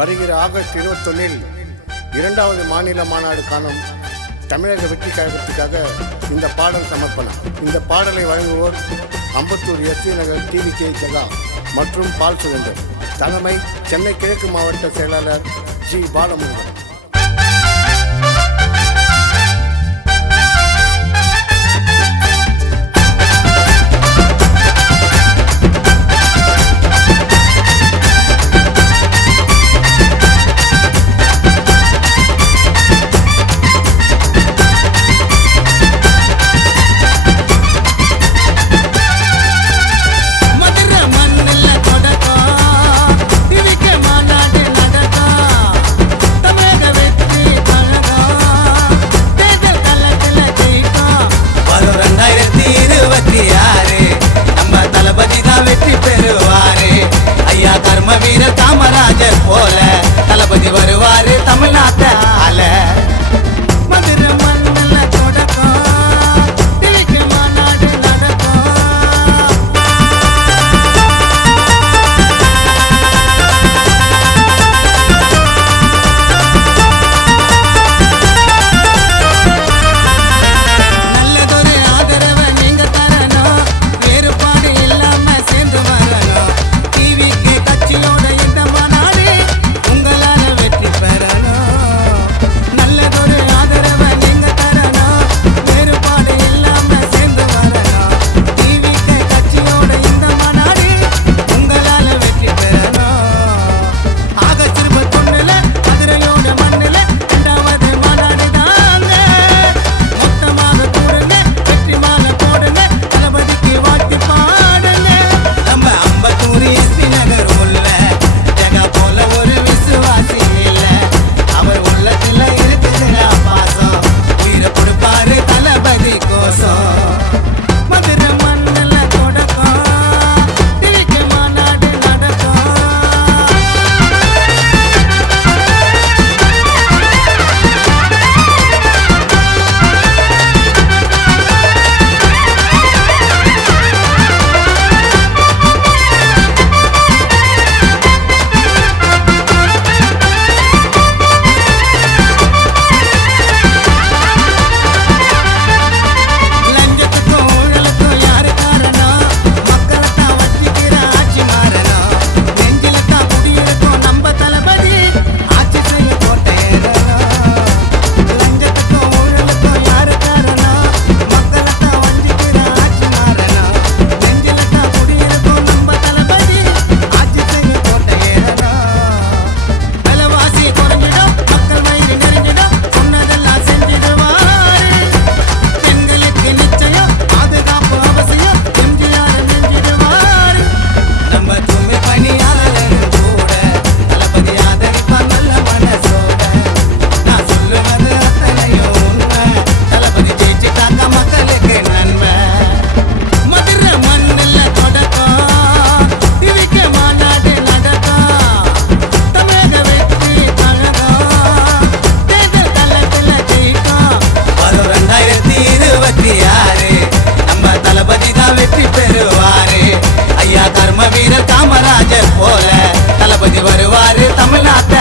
வருகிற ஆகஸ்ட் 21 இரண்டாவது மாநில மாநாடு காணும் தமிழக வெற்றி கழகத்துக்காக இந்த பாடல் சமர்ப்பணம். இந்த பாடலை வழங்குவோர் அம்பத்தூர் எஸ்வி நகர் டிவிகே ஜகா மற்றும் பால் சுரேந்தர். தலைமை சென்னை கிழக்கு மாவட்ட செயலாளர் ஜி பாலமுருகன். வீரர் காமராஜர் போல தளபதி வருவாரு தமிழ்நாட்ட ஆல. மதுரை மண்ணில் தொடக்கம் டிவிக்கு மாநாடு நடக்கும். நல்லதொரு ஆதரவை நீங்க தரணும், வேறுபாடு இல்லாம சேர்ந்து வரணும். டிவிக்கு கட்சியோட இந்த மாநாடு உங்களால வெற்றி பெறணும். நல்லதொரு ஆதரவை நீங்க தரணும், வேறுபாடு இல்லாம சேர்ந்து வரணும். டிவிக்கு கட்சியோட இந்த மாநாடு உங்களால வெற்றி பெறணும். ஆகஸ்ட் 21 மதுரையோட மண்ணில் இரண்டாவது மாநாடு தாங்க. மொத்தமாக கூடுங்க, வெற்றி மாலை போடுங்க, தளபதிக்கு வாழ்த்தி பாடுங்க. நம்ம அம்பத்தூர் எஸ்வி நகர் உள்ள ஜகா போல ஒரு விசுவாசி இல்ல. அவர் உள்ளத்துல இருக்குதுங்க பாசம், உயிரை கொடுப்பாரு தளபதி கோசம். மதுரை மண்ணில் தொடக்கம் டிவிக்கு மாநாடு நடக்கும். லஞ்சத்துக்கும் ஊழலுக்கும் யாரு காரணம்? மக்களைத்தான் வச்சிக்கிற ஆட்சி மாறணும். நெஞ்சிலத்தான் குடியிருக்கும் நம்ம தளபதி ஆட்சி செய்ய கோட்டை ஏறணும். லஞ்சத்துக்கும் ஊழலுக்கும் யாரு காரணம்? மக்களைத்தான் வஞ்சிக்கிற ஆட்சி மாறணும். நெஞ்சிலத்தான் குடியிருக்கும் நம்ம தளபதி ஆட்சி செய்ய கோட்டை ஏறணும். விலைவாசி குறைஞ்சிடும், மக்கள் வயிறு நெருங்கிடும், சொன்னதெல்லாம் செஞ்சிடுவாரு. பெண்களுக்கு நிச்சயம் பாதுகாப்பு அவசியம், எம்ஜிஆர் நெஞ்சிடுவாரு. நம்ம தூய்மை பணியாளரும் கூட தளபதி ஆதரிப்பார் நல்ல மனசோட. நான் சொல்லுவது அத்தனையும் உண்மை, தளபதி ஜெயிச்சுட்டாக்க மக்களுக்கு நன்மை. மதுரை மண்ணில் தொடக்கம் டிவிக்கு மாநாடு நடக்கும். தமிழக வெற்றி கழகம் தேர்தல் களத்தில் ஜெயிக்கும். வரும் 2026 நம்ம தளபதி தான் வெற்றி பெறுவாரு. ஐயா கர்ம வீரர் காமராஜர் போல தளபதி வருவாரு தமிழ்நாட்ட